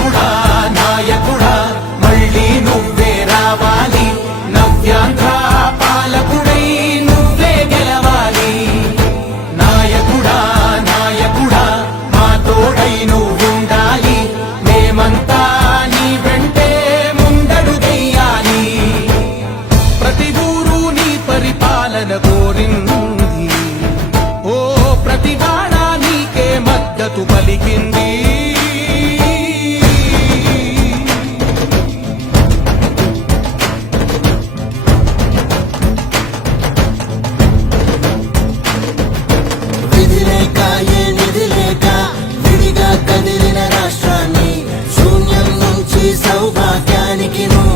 నాయకుడా నాయకుడా మళ్ళీ నువ్వే రావాలి. నవ్యాంధ్ర పాలకుడై నువ్వే గెలవాలి. నాయకుడా నాయకుడా మా తోడై నువ్వుండాలి. మేమంతా నీ వెంటే ముందడుగయ్యాలి. ప్రతి ఊరు నీ పరిపాలనకు You. it.